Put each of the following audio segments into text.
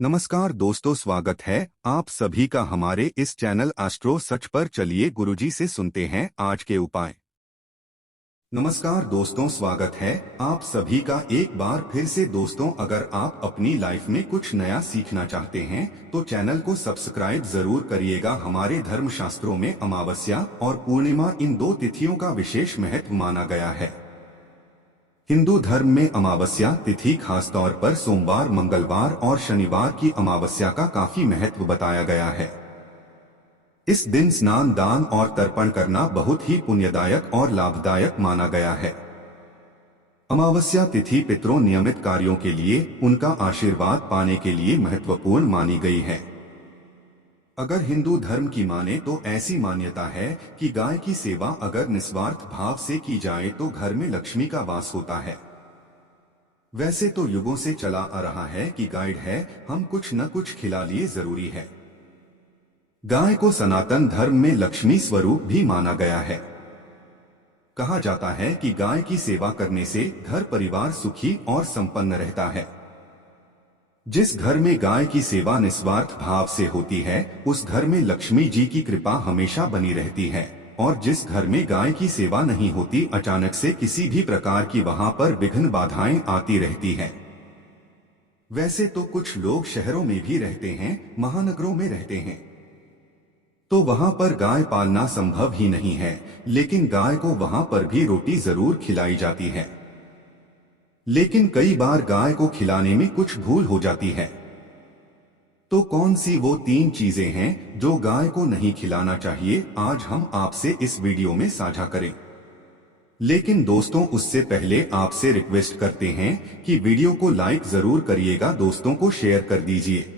नमस्कार दोस्तों, स्वागत है आप सभी का हमारे इस चैनल एस्ट्रो सच पर। चलिए गुरुजी से सुनते हैं आज के उपाय। नमस्कार दोस्तों, स्वागत है आप सभी का एक बार फिर से। दोस्तों, अगर आप अपनी लाइफ में कुछ नया सीखना चाहते हैं तो चैनल को सब्सक्राइब जरूर करिएगा। हमारे धर्मशास्त्रों में अमावस्या और पूर्णिमा इन दो तिथियों का विशेष महत्व माना गया है। हिंदू धर्म में अमावस्या तिथि खासतौर पर सोमवार, मंगलवार और शनिवार की अमावस्या का काफी महत्व बताया गया है। इस दिन स्नान, दान और तर्पण करना बहुत ही पुण्यदायक और लाभदायक माना गया है। अमावस्या तिथि पितरों नियमित कार्यों के लिए उनका आशीर्वाद पाने के लिए महत्वपूर्ण मानी गई है। अगर हिंदू धर्म की माने तो ऐसी मान्यता है कि गाय की सेवा अगर निस्वार्थ भाव से की जाए तो घर में लक्ष्मी का वास होता है। वैसे तो युगों से चला आ रहा है कि गाइड है, हम कुछ न कुछ खिला लिए जरूरी है। गाय को सनातन धर्म में लक्ष्मी स्वरूप भी माना गया है। कहा जाता है कि गाय की सेवा करने से घर परिवार सुखी और संपन्न रहता है। जिस घर में गाय की सेवा निस्वार्थ भाव से होती है उस घर में लक्ष्मी जी की कृपा हमेशा बनी रहती है, और जिस घर में गाय की सेवा नहीं होती अचानक से किसी भी प्रकार की वहां पर विघ्न बाधाएं आती रहती है। वैसे तो कुछ लोग शहरों में भी रहते हैं, महानगरों में रहते हैं, तो वहां पर गाय पालना संभव ही नहीं है, लेकिन गाय को वहां पर भी रोटी जरूर खिलाई जाती है। लेकिन कई बार गाय को खिलाने में कुछ भूल हो जाती है। तो कौन सी वो 3 चीजें हैं जो गाय को नहीं खिलाना चाहिए, आज हम आपसे इस वीडियो में साझा करें। लेकिन दोस्तों, उससे पहले आपसे रिक्वेस्ट करते हैं कि वीडियो को लाइक जरूर करिएगा, दोस्तों को शेयर कर दीजिए।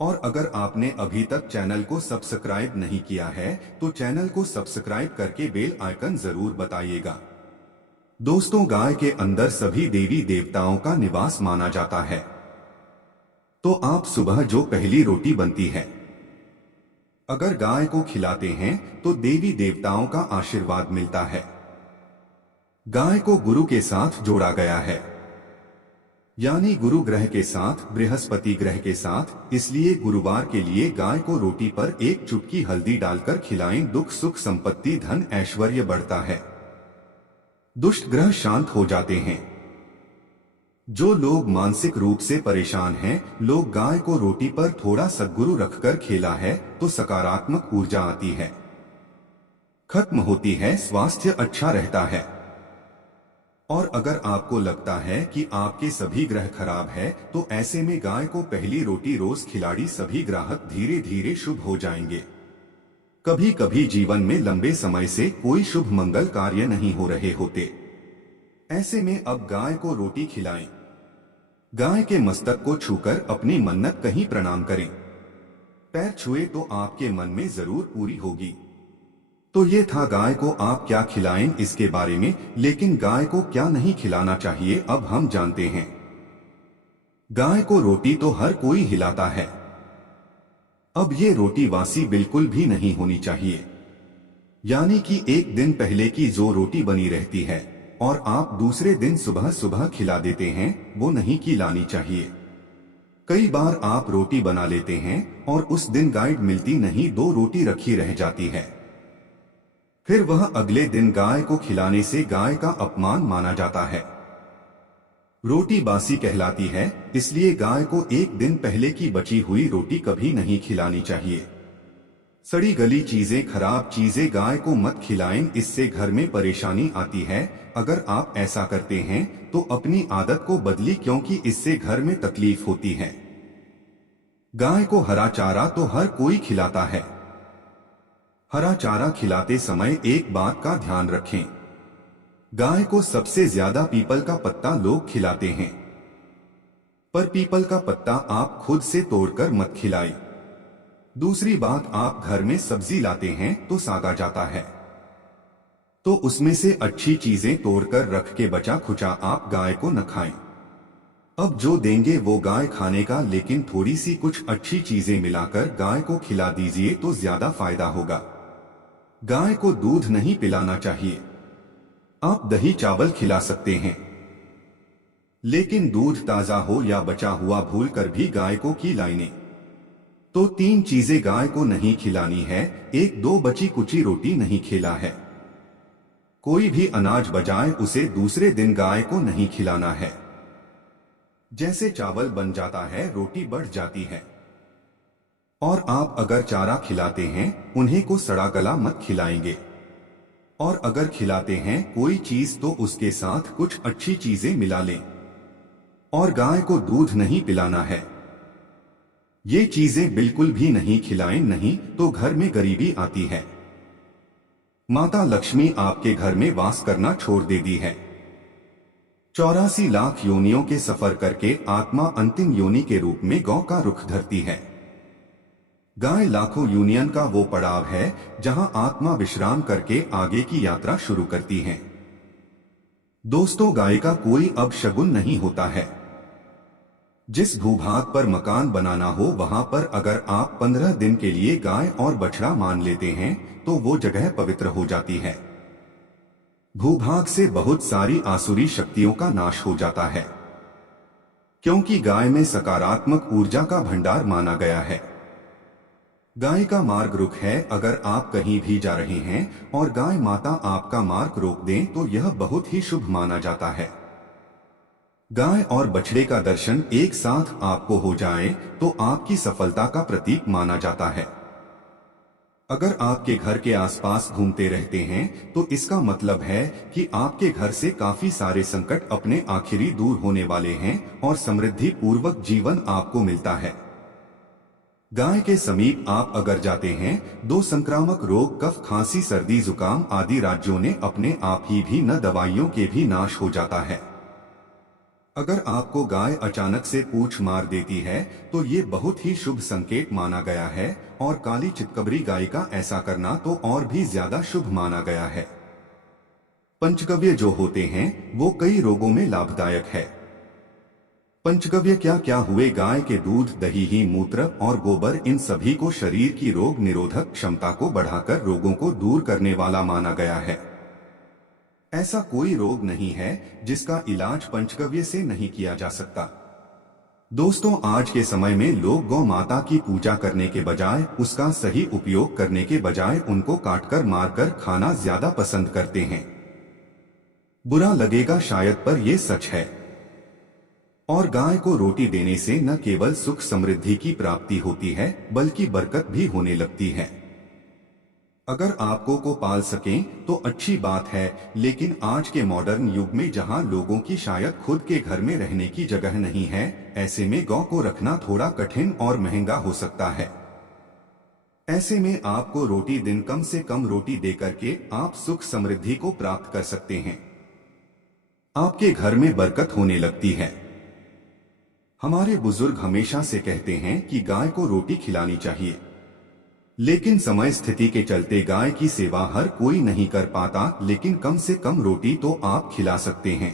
और अगर आपने अभी तक चैनल को सब्सक्राइब नहीं किया है तो चैनल को सब्सक्राइब करके बेल आइकन जरूर बताइएगा। दोस्तों, गाय के अंदर सभी देवी देवताओं का निवास माना जाता है। तो आप सुबह जो पहली रोटी बनती है अगर गाय को खिलाते हैं तो देवी देवताओं का आशीर्वाद मिलता है। गाय को गुरु के साथ जोड़ा गया है, यानी गुरु ग्रह के साथ, बृहस्पति ग्रह के साथ। इसलिए गुरुवार के लिए गाय को रोटी पर एक चुटकी हल्दी डालकर खिलाएं। दुख, सुख, संपत्ति, धन, ऐश्वर्य बढ़ता है, दुष्ट ग्रह शांत हो जाते हैं। जो लोग मानसिक रूप से परेशान हैं, लोग गाय को रोटी पर थोड़ा सद्गुरु रखकर खेला है तो सकारात्मक ऊर्जा आती है, खत्म होती है, स्वास्थ्य अच्छा रहता है। और अगर आपको लगता है कि आपके सभी ग्रह खराब है तो ऐसे में गाय को पहली रोटी रोज खिलाड़ी सभी ग्राहक धीरे धीरे शुभ हो जाएंगे। कभी कभी जीवन में लंबे समय से कोई शुभ मंगल कार्य नहीं हो रहे होते, ऐसे में अब गाय को रोटी खिलाएं। गाय के मस्तक को छूकर अपनी मन्नत कहीं प्रणाम करें। पैर छुए तो आपके मन में जरूर पूरी होगी। तो ये था गाय को आप क्या खिलाएं इसके बारे में, लेकिन गाय को क्या नहीं खिलाना चाहिए अब हम जानते हैं। गाय को रोटी तो हर कोई खिलाता है, अब ये रोटी वासी बिल्कुल भी नहीं होनी चाहिए। यानी कि एक दिन पहले की जो रोटी बनी रहती है और आप दूसरे दिन सुबह सुबह खिला देते हैं, वो नहीं खिलानी चाहिए। कई बार आप रोटी बना लेते हैं और उस दिन गाय मिलती नहीं, 2 रोटी रखी रह जाती है, फिर वह अगले दिन गाय को खिलाने से गाय का अपमान माना जाता है, रोटी बासी कहलाती है। इसलिए गाय को एक दिन पहले की बची हुई रोटी कभी नहीं खिलानी चाहिए। सड़ी गली चीजें, खराब चीजें गाय को मत खिलाएं, इससे घर में परेशानी आती है। अगर आप ऐसा करते हैं तो अपनी आदत को बदली, क्योंकि इससे घर में तकलीफ होती है। गाय को हरा चारा तो हर कोई खिलाता है। हरा चारा खिलाते समय एक बात का ध्यान रखें, गाय को सबसे ज्यादा पीपल का पत्ता लोग खिलाते हैं, पर पीपल का पत्ता आप खुद से तोड़कर मत खिलाएं। दूसरी बात, आप घर में सब्जी लाते हैं तो सागा जाता है, तो उसमें से अच्छी चीजें तोड़कर रख के बचा खुचा आप गाय को न खाएं। अब जो देंगे वो गाय खाने का, लेकिन थोड़ी सी कुछ अच्छी चीजें मिलाकर गाय को खिला दीजिए तो ज्यादा फायदा होगा। गाय को दूध नहीं पिलाना चाहिए, आप दही चावल खिला सकते हैं, लेकिन दूध ताजा हो या बचा हुआ भूल कर भी गाय को खिलाएं। तो 3 चीजें गाय को नहीं खिलानी है। 1, 2 बची कुची रोटी नहीं खिला है। कोई भी अनाज बजाए उसे दूसरे दिन गाय को नहीं खिलाना है। जैसे चावल बन जाता है रोटी बढ़ जाती है। और आप अगर चारा खिलाते हैं उन्हें को सड़ा गला मत खिलाएंगे। और अगर खिलाते हैं कोई चीज तो उसके साथ कुछ अच्छी चीजें मिला लें। और गाय को दूध नहीं पिलाना है। ये चीजें बिल्कुल भी नहीं खिलाएं, नहीं तो घर में गरीबी आती है। माता लक्ष्मी आपके घर में वास करना छोड़ देती है। 84 लाख योनियों के सफर करके आत्मा अंतिम योनि के रूप में गौ का रुख धरती है। गाय लाखों यूनियन का वो पड़ाव है जहां आत्मा विश्राम करके आगे की यात्रा शुरू करती है। दोस्तों, गाय का कोई अपशगुन नहीं होता है। जिस भूभाग पर मकान बनाना हो वहां पर अगर आप 15 दिन के लिए गाय और बछड़ा मान लेते हैं तो वो जगह पवित्र हो जाती है। भूभाग से बहुत सारी आसुरी शक्तियों का नाश हो जाता है, क्योंकि गाय में सकारात्मक ऊर्जा का भंडार माना गया है। गाय का मार्ग रुख है। अगर आप कहीं भी जा रहे हैं और गाय माता आपका मार्ग रोक दें तो यह बहुत ही शुभ माना जाता है। गाय और बछड़े का दर्शन एक साथ आपको हो जाए तो आपकी सफलता का प्रतीक माना जाता है। अगर आपके घर के आसपास घूमते रहते हैं तो इसका मतलब है कि आपके घर से काफी सारे संकट अपने आखिरी दूर होने वाले हैं और समृद्धि पूर्वक जीवन आपको मिलता है। गाय के समीप आप अगर जाते हैं, 2 संक्रामक रोग कफ खांसी सर्दी जुकाम आदि राज्यों ने अपने आप ही भी न दवाइयों के भी नाश हो जाता है। अगर आपको गाय अचानक से पूंछ मार देती है तो ये बहुत ही शुभ संकेत माना गया है और काली चितकबरी गाय का ऐसा करना तो और भी ज्यादा शुभ माना गया है। पंचगव्य जो होते हैं वो कई रोगों में लाभदायक है। पंचगव्य क्या क्या हुए? गाय के दूध, दही, ही मूत्र और गोबर, इन सभी को शरीर की रोग निरोधक क्षमता को बढ़ाकर रोगों को दूर करने वाला माना गया है। ऐसा कोई रोग नहीं है जिसका इलाज पंचगव्य से नहीं किया जा सकता। दोस्तों, आज के समय में लोग गौ माता की पूजा करने के बजाय, उसका सही उपयोग करने के बजाय उनको काटकर मारकर खाना ज्यादा पसंद करते हैं। बुरा लगेगा शायद, पर यह सच है। और गाय को रोटी देने से न केवल सुख समृद्धि की प्राप्ति होती है बल्कि बरकत भी होने लगती है। अगर आपको को पाल सकें तो अच्छी बात है, लेकिन आज के मॉडर्न युग में जहां लोगों की शायद खुद के घर में रहने की जगह नहीं है, ऐसे में गौ को रखना थोड़ा कठिन और महंगा हो सकता है। ऐसे में आपको रोटी दिन कम से कम रोटी देकर के आप सुख समृद्धि को प्राप्त कर सकते हैं। आपके घर में बरकत होने लगती है। हमारे बुजुर्ग हमेशा से कहते हैं कि गाय को रोटी खिलानी चाहिए, लेकिन समय स्थिति के चलते गाय की सेवा हर कोई नहीं कर पाता, लेकिन कम से कम रोटी तो आप खिला सकते हैं।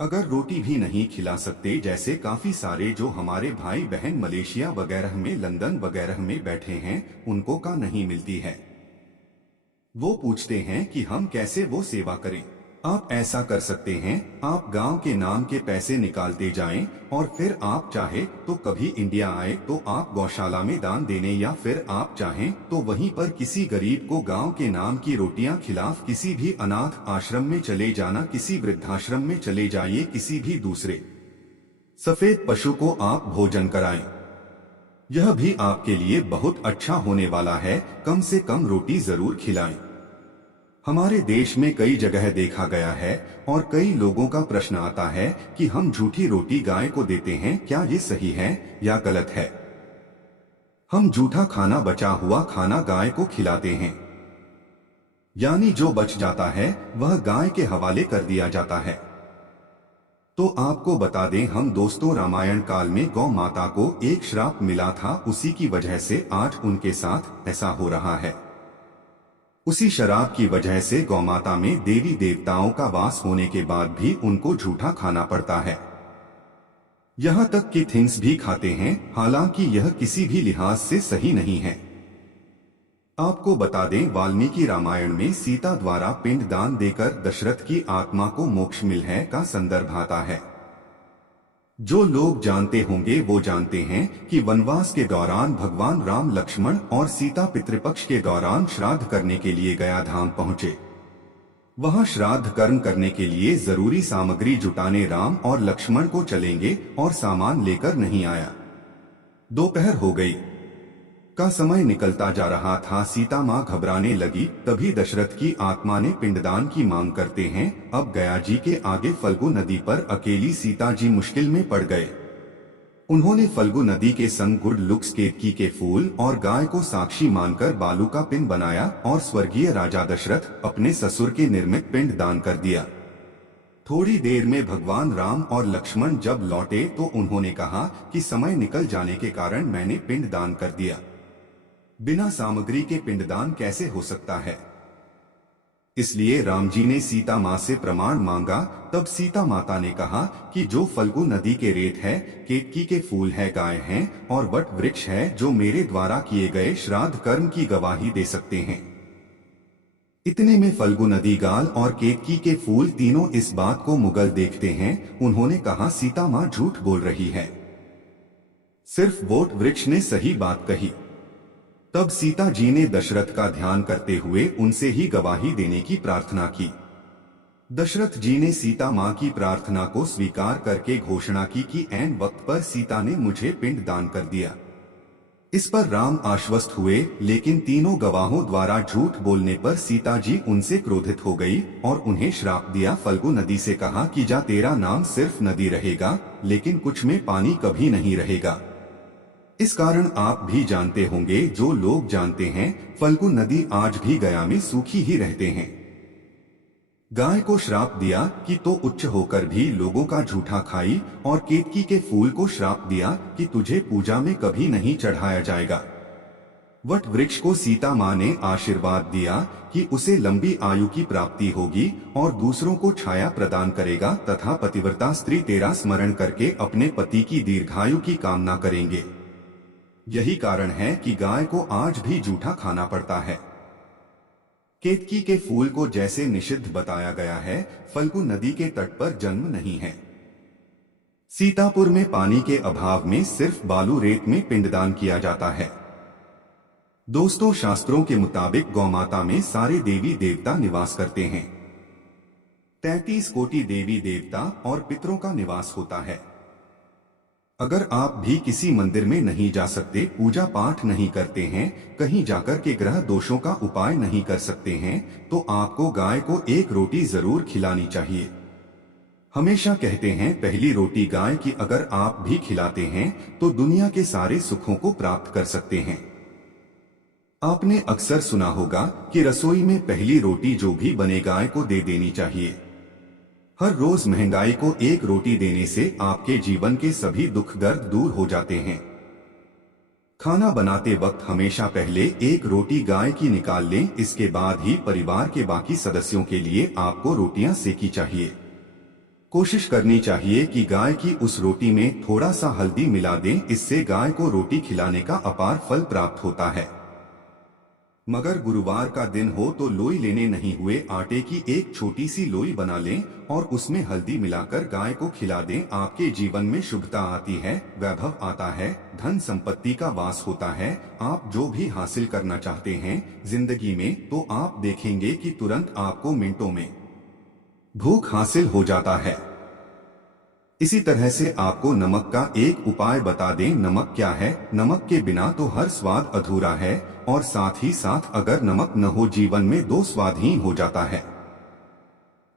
अगर रोटी भी नहीं खिला सकते, जैसे काफी सारे जो हमारे भाई बहन मलेशिया वगैरह में, लंदन वगैरह में बैठे हैं, उनको का नहीं मिलती है। वो पूछते हैं कि हम कैसे वो सेवा करें। आप ऐसा कर सकते हैं, आप गांव के नाम के पैसे निकालते जाएं और फिर आप चाहे तो कभी इंडिया आए तो आप गौशाला में दान देने, या फिर आप चाहें तो वहीं पर किसी गरीब को गांव के नाम की रोटियां खिलाफ किसी भी अनाथ आश्रम में चले जाना, किसी वृद्धाश्रम में चले जाइए, किसी भी दूसरे सफेद पशु को आप भोजन कराएं। यह भी आपके लिए बहुत अच्छा होने वाला है। कम से कम रोटी जरूर खिलाएं। हमारे देश में कई जगह देखा गया है और कई लोगों का प्रश्न आता है कि हम झूठी रोटी गाय को देते हैं, क्या ये सही है या गलत है? हम झूठा खाना, बचा हुआ खाना गाय को खिलाते हैं, यानी जो बच जाता है वह गाय के हवाले कर दिया जाता है। तो आपको बता दें हम दोस्तों, रामायण काल में गौ माता को एक श्राप मिला था, उसी की वजह से आज उनके साथ ऐसा हो रहा है। उसी शराब की वजह से गौमाता में देवी देवताओं का वास होने के बाद भी उनको झूठा खाना पड़ता है। यहाँ तक कि थिंग्स भी खाते हैं, हालांकि यह किसी भी लिहाज से सही नहीं है। आपको बता दें, वाल्मीकि रामायण में सीता द्वारा पिंडदान देकर दशरथ की आत्मा को मोक्ष मिल है का संदर्भ आता है। जो लोग जानते होंगे वो जानते हैं कि वनवास के दौरान भगवान राम लक्ष्मण और सीता पितृपक्ष के दौरान श्राद्ध करने के लिए गया धाम पहुंचे। वहां श्राद्ध कर्म करने के लिए जरूरी सामग्री जुटाने राम और लक्ष्मण को चलेंगे और सामान लेकर नहीं आया। दोपहर हो गई का समय निकलता जा रहा था। सीता माँ घबराने लगी। तभी दशरथ की आत्मा ने पिंडदान की मांग करते हैं। अब गया जी के आगे फल्गु नदी पर अकेली सीता जी मुश्किल में पड़ गए। उन्होंने फल्गु नदी के संग गुड लुक्स केतकी के फूल और गाय को साक्षी मानकर बालू का पिंड बनाया और स्वर्गीय राजा दशरथ अपने ससुर के निर्मित पिंड दान कर दिया। थोड़ी देर में भगवान राम और लक्ष्मण जब लौटे तो उन्होंने कहा कि समय निकल जाने के कारण मैंने पिंड दान कर दिया। बिना सामग्री के पिंडदान कैसे हो सकता है? इसलिए राम जी ने सीता माँ से प्रमाण मांगा। तब सीता माता ने कहा कि जो फल्गु नदी के रेत है, केतकी के फूल है, गाय हैं और वट वृक्ष है जो मेरे द्वारा किए गए श्राद्ध कर्म की गवाही दे सकते हैं। इतने में फल्गु नदी, गाल और केतकी के फूल तीनों इस बात को मुगल देखते हैं। उन्होंने कहा सीता माँ झूठ बोल रही है, सिर्फ वट वृक्ष ने सही बात कही। तब सीता जी ने दशरथ का ध्यान करते हुए उनसे ही गवाही देने की प्रार्थना की। दशरथ जी ने सीता माँ की प्रार्थना को स्वीकार करके घोषणा की कि ऐन वक्त पर सीता ने मुझे पिंड दान कर दिया। इस पर राम आश्वस्त हुए, लेकिन तीनों गवाहों द्वारा झूठ बोलने पर सीता जी उनसे क्रोधित हो गई और उन्हें श्राप दिया। फल्गु नदी से कहा कि जा, तेरा नाम सिर्फ नदी रहेगा, लेकिन कुछ में पानी कभी नहीं रहेगा। इस कारण आप भी जानते होंगे, जो लोग जानते हैं, फल्गु नदी आज भी गया में सूखी ही रहते हैं। गाय को श्राप दिया कि तो उच्च होकर भी लोगों का झूठा खाई, और केतकी के फूल को श्राप दिया कि तुझे पूजा में कभी नहीं चढ़ाया जाएगा। वट वृक्ष को सीता माँ ने आशीर्वाद दिया कि उसे लंबी आयु की प्राप्ति होगी और दूसरों को छाया प्रदान करेगा, तथा पतिव्रता स्त्री तेरा स्मरण करके अपने पति की दीर्घायु की कामना करेंगे। यही कारण है कि गाय को आज भी जूठा खाना पड़ता है। केतकी के फूल को जैसे निषिद्ध बताया गया है, फल्गु नदी के तट पर जन्म नहीं है। सीतापुर में पानी के अभाव में सिर्फ बालू रेत में पिंडदान किया जाता है। दोस्तों, शास्त्रों के मुताबिक गौमाता में सारे देवी देवता निवास करते हैं। 33 कोटि देवी देवता और पितरों का निवास होता है। अगर आप भी किसी मंदिर में नहीं जा सकते, पूजा पाठ नहीं करते हैं, कहीं जाकर के ग्रह दोषों का उपाय नहीं कर सकते हैं, तो आपको गाय को एक रोटी जरूर खिलानी चाहिए। हमेशा कहते हैं पहली रोटी गाय की अगर आप भी खिलाते हैं तो दुनिया के सारे सुखों को प्राप्त कर सकते हैं। आपने अक्सर सुना होगा कि रसोई में पहली रोटी जो भी बने गाय को दे देनी चाहिए। हर रोज महंगाई को एक रोटी देने से आपके जीवन के सभी दुख दर्द दूर हो जाते हैं। खाना बनाते वक्त हमेशा पहले एक रोटी गाय की निकाल लें, इसके बाद ही परिवार के बाकी सदस्यों के लिए आपको रोटियां सेकी चाहिए। कोशिश करनी चाहिए कि गाय की उस रोटी में थोड़ा सा हल्दी मिला दें, इससे गाय को रोटी खिलाने का अपार फल प्राप्त होता है। मगर गुरुवार का दिन हो तो लोई लेने नहीं हुए आटे की एक छोटी सी लोई बना लें और उसमें हल्दी मिलाकर गाय को खिला दें। आपके जीवन में शुभता आती है, वैभव आता है, धन संपत्ति का वास होता है। आप जो भी हासिल करना चाहते हैं जिंदगी में, तो आप देखेंगे कि तुरंत आपको मिनटों में भूख हासिल हो जाता है। इसी तरह से आपको नमक का एक उपाय बता दें। नमक क्या है? नमक के बिना तो हर स्वाद अधूरा है, और साथ ही साथ अगर नमक न हो जीवन में दो स्वादहीन हो जाता है।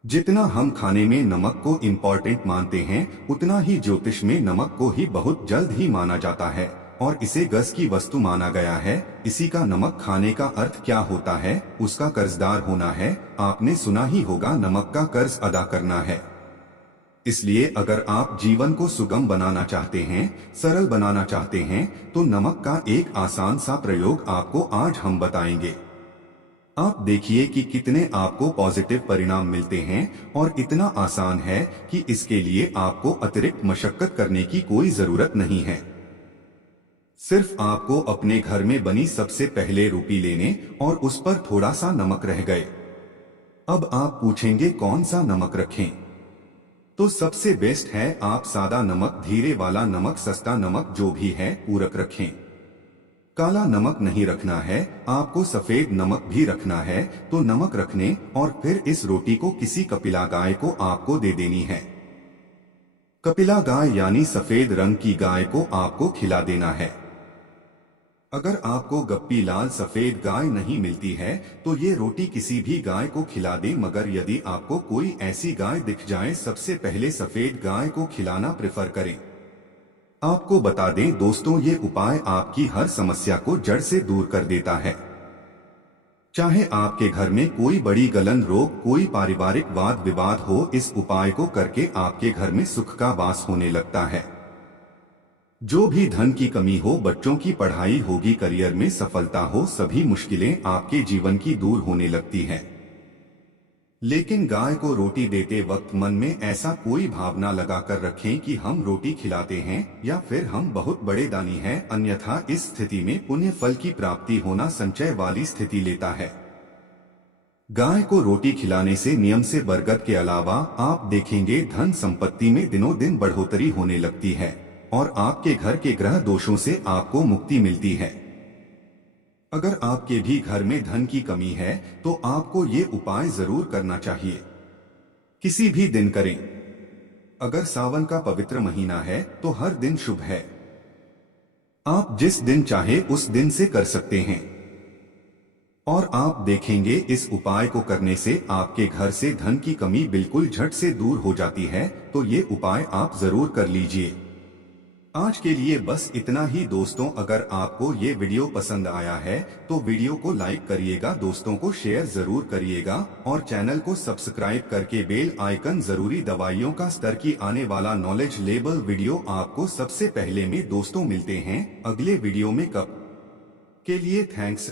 जितना हम खाने में नमक को इम्पोर्टेंट मानते हैं, उतना ही ज्योतिष में नमक को ही बहुत जल्द ही माना जाता है और इसे गस की वस्तु माना गया है। इसी का नमक खाने का अर्थ क्या होता है? उसका कर्जदार होना है। आपने सुना ही होगा, नमक का कर्ज अदा करना है। इसलिए अगर आप जीवन को सुगम बनाना चाहते हैं, सरल बनाना चाहते हैं, तो नमक का एक आसान सा प्रयोग आपको आज हम बताएंगे। आप देखिए कि कितने आपको पॉजिटिव परिणाम मिलते हैं, और इतना आसान है कि इसके लिए आपको अतिरिक्त मशक्कत करने की कोई जरूरत नहीं है। सिर्फ आपको अपने घर में बनी सबसे पहले रोटी लेने और उस पर थोड़ा सा नमक रह गए। अब आप पूछेंगे कौन सा नमक रखें? तो सबसे बेस्ट है आप सादा नमक, धीरे वाला नमक, सस्ता नमक जो भी है पूरक रखें। काला नमक नहीं रखना है, आपको सफेद नमक भी रखना है। तो नमक रखने और फिर इस रोटी को किसी कपिला गाय को आपको दे देनी है। कपिला गाय यानी सफेद रंग की गाय को आपको खिला देना है। अगर आपको गप्पी लाल सफेद गाय नहीं मिलती है तो ये रोटी किसी भी गाय को खिला दें, मगर यदि आपको कोई ऐसी गाय दिख जाए सबसे पहले सफेद गाय को खिलाना प्रेफर करें। आपको बता दें दोस्तों, ये उपाय आपकी हर समस्या को जड़ से दूर कर देता है। चाहे आपके घर में कोई बड़ी गलन रोग, कोई पारिवारिक वाद विवाद हो, इस उपाय को करके आपके घर में सुख का वास होने लगता है। जो भी धन की कमी हो, बच्चों की पढ़ाई होगी, करियर में सफलता हो, सभी मुश्किलें आपके जीवन की दूर होने लगती हैं। लेकिन गाय को रोटी देते वक्त मन में ऐसा कोई भावना लगाकर रखें कि हम रोटी खिलाते हैं या फिर हम बहुत बड़े दानी हैं, अन्यथा इस स्थिति में पुण्य फल की प्राप्ति होना संचय वाली स्थिति लेता है। गाय को रोटी खिलाने से नियम से बरगद के अलावा आप देखेंगे धन संपत्ति में दिनों दिन बढ़ोतरी होने लगती है और आपके घर के ग्रह दोषों से आपको मुक्ति मिलती है। अगर आपके भी घर में धन की कमी है तो आपको ये उपाय जरूर करना चाहिए। किसी भी दिन करें। अगर सावन का पवित्र महीना है तो हर दिन शुभ है। आप जिस दिन चाहे उस दिन से कर सकते हैं और आप देखेंगे इस उपाय को करने से आपके घर से धन की कमी बिल्कुल झट से दूर हो जाती है। तो ये उपाय आप जरूर कर लीजिए। आज के लिए बस इतना ही दोस्तों। अगर आपको ये वीडियो पसंद आया है तो वीडियो को लाइक करिएगा, दोस्तों को शेयर जरूर करिएगा और चैनल को सब्सक्राइब करके बेल आइकन जरूरी दवाइयों का स्तर की आने वाला नॉलेज लेबल वीडियो आपको सबसे पहले में दोस्तों मिलते हैं अगले वीडियो में। कब के लिए थैंक्स।